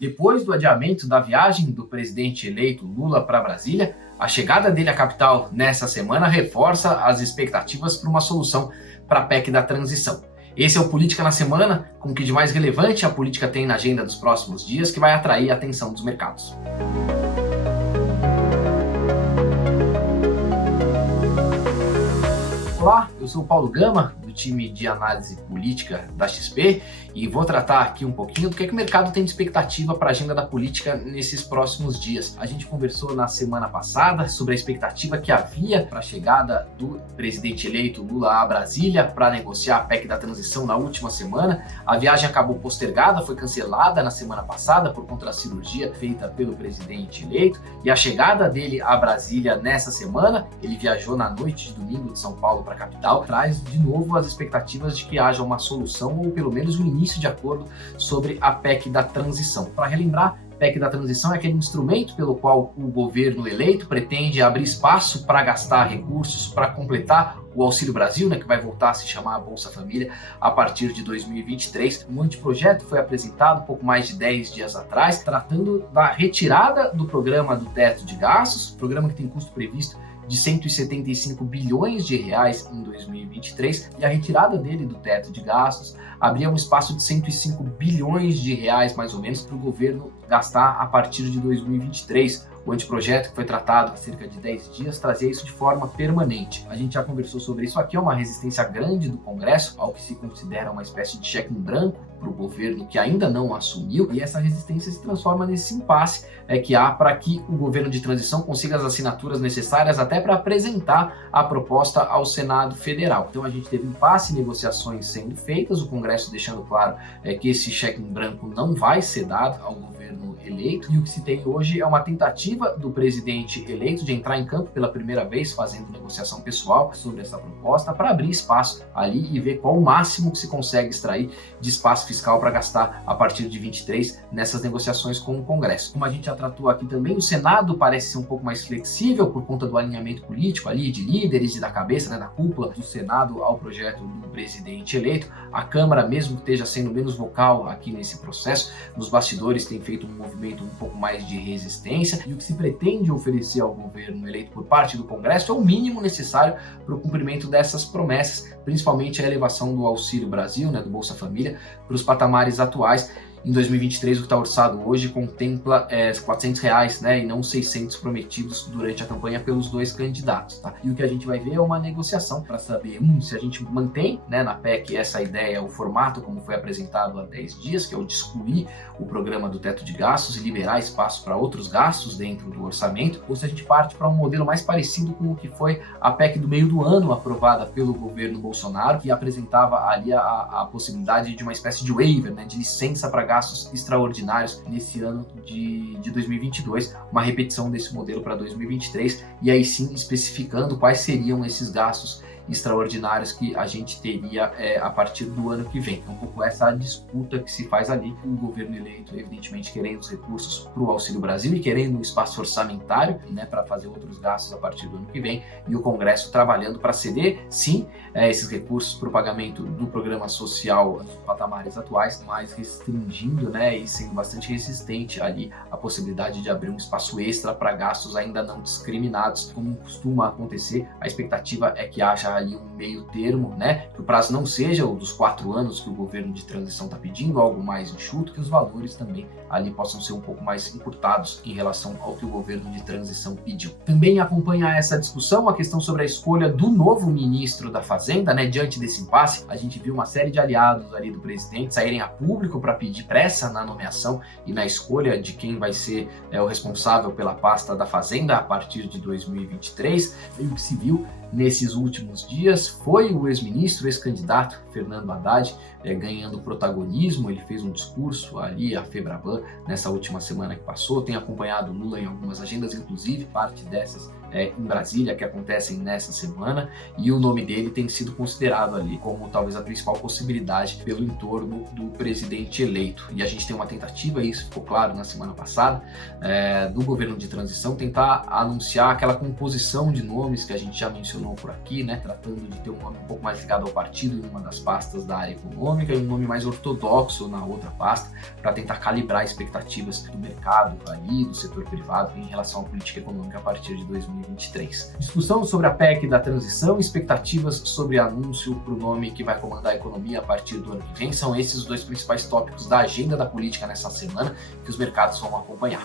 Depois do adiamento da viagem do presidente eleito Lula para Brasília, a chegada dele à capital nessa semana reforça as expectativas para uma solução para a PEC da transição. Esse é o Política na Semana, com o que de mais relevante a política tem na agenda dos próximos dias, que vai atrair a atenção dos mercados. Olá, eu sou o Paulo Gama, do time de análise política da XP, e vou tratar aqui um pouquinho do que o mercado tem de expectativa para a agenda da política nesses próximos dias. A gente conversou na semana passada sobre a expectativa que havia para a chegada do presidente eleito Lula a Brasília para negociar a PEC da transição na última semana. A viagem acabou postergada, foi cancelada na semana passada por conta da cirurgia feita pelo presidente eleito, e a chegada dele a Brasília nessa semana, ele viajou na noite de domingo de São Paulo para a capital, traz de novo as expectativas de que haja uma solução ou pelo menos um início de acordo sobre a PEC da transição. Para relembrar, a PEC da transição é aquele instrumento pelo qual o governo eleito pretende abrir espaço para gastar recursos para completar o Auxílio Brasil, que vai voltar a se chamar a Bolsa Família a partir de 2023. Um anteprojeto foi apresentado pouco mais de 10 dias atrás, tratando da retirada do programa do teto de gastos, programa que tem custo previsto de 175 bilhões de reais em 2023, e a retirada dele do teto de gastos abria um espaço de 105 bilhões de reais, mais ou menos, para o governo gastar a partir de 2023. O anteprojeto, que foi tratado há cerca de 10 dias, trazia isso de forma permanente. A gente já conversou sobre isso aqui, é uma resistência grande do Congresso, ao que se considera uma espécie de cheque em branco para o governo que ainda não assumiu, e essa resistência se transforma nesse impasse que há para que o governo de transição consiga as assinaturas necessárias até para apresentar a proposta ao Senado Federal. Então a gente teve impasse, negociações sendo feitas, o Congresso deixando claro que esse cheque em branco não vai ser dado ao governo eleito, e o que se tem hoje é uma tentativa do presidente eleito de entrar em campo pela primeira vez, fazendo negociação pessoal sobre essa proposta, para abrir espaço ali e ver qual o máximo que se consegue extrair de espaço fiscal para gastar a partir de 23 nessas negociações com o Congresso. Como a gente já tratou aqui também, o Senado parece ser um pouco mais flexível por conta do alinhamento político ali de líderes e da cabeça, da cúpula do Senado ao projeto do presidente eleito. A Câmara, mesmo que esteja sendo menos vocal aqui nesse processo, nos bastidores tem feito um movimento um pouco mais de resistência, e o que se pretende oferecer ao governo eleito por parte do Congresso é o mínimo necessário para o cumprimento dessas promessas, principalmente a elevação do Auxílio Brasil, do Bolsa Família, para os patamares atuais. Em 2023, o que está orçado hoje contempla R$400, e não 600 prometidos durante a campanha pelos dois candidatos. E o que a gente vai ver é uma negociação para saber, se a gente mantém na PEC essa ideia, o formato como foi apresentado há 10 dias, que é o de excluir o programa do teto de gastos e liberar espaço para outros gastos dentro do orçamento, ou se a gente parte para um modelo mais parecido com o que foi a PEC do meio do ano, aprovada pelo governo Bolsonaro, que apresentava ali a possibilidade de uma espécie de waiver, de licença para gastos extraordinários nesse ano de 2022, uma repetição desse modelo para 2023, e aí sim especificando quais seriam esses gastos extraordinários que a gente teria a partir do ano que vem. É um pouco essa disputa que se faz ali, o governo eleito evidentemente querendo os recursos para o Auxílio Brasil e querendo um espaço orçamentário para fazer outros gastos a partir do ano que vem, e o Congresso trabalhando para ceder sim esses recursos para o pagamento do programa social nos patamares atuais, mas restringindo e sendo bastante resistente ali a possibilidade de abrir um espaço extra para gastos ainda não discriminados, como costuma acontecer. A expectativa é que haja ali um meio termo, que o prazo não seja o dos 4 anos que o governo de transição está pedindo, algo mais enxuto, que os valores também ali possam ser um pouco mais encurtados em relação ao que o governo de transição pediu. Também acompanha essa discussão a questão sobre a escolha do novo ministro da Fazenda, diante desse impasse. A gente viu uma série de aliados ali do presidente saírem a público para pedir pressa na nomeação e na escolha de quem vai ser o responsável pela pasta da Fazenda a partir de 2023, e o que se viu nesses últimos dias foi o ex-ministro, ex-candidato Fernando Haddad ganhando protagonismo. Ele fez um discurso ali à Febraban nessa última semana que passou, tem acompanhado Lula em algumas agendas, inclusive parte dessas em Brasília, que acontecem nessa semana, e o nome dele tem sido considerado ali como talvez a principal possibilidade pelo entorno do presidente eleito. E a gente tem uma tentativa, isso ficou claro na semana passada, do governo de transição tentar anunciar aquela composição de nomes que a gente já mencionou por aqui, né, tratando de ter um nome um pouco mais ligado ao partido em uma das pastas da área econômica e um nome mais ortodoxo na outra pasta, para tentar calibrar expectativas do mercado ali, do setor privado em relação à política econômica a partir de 2023. Discussão sobre a PEC da transição, expectativas sobre anúncio para o nome que vai comandar a economia a partir do ano que vem, são esses os dois principais tópicos da agenda da política nessa semana que os mercados vão acompanhar.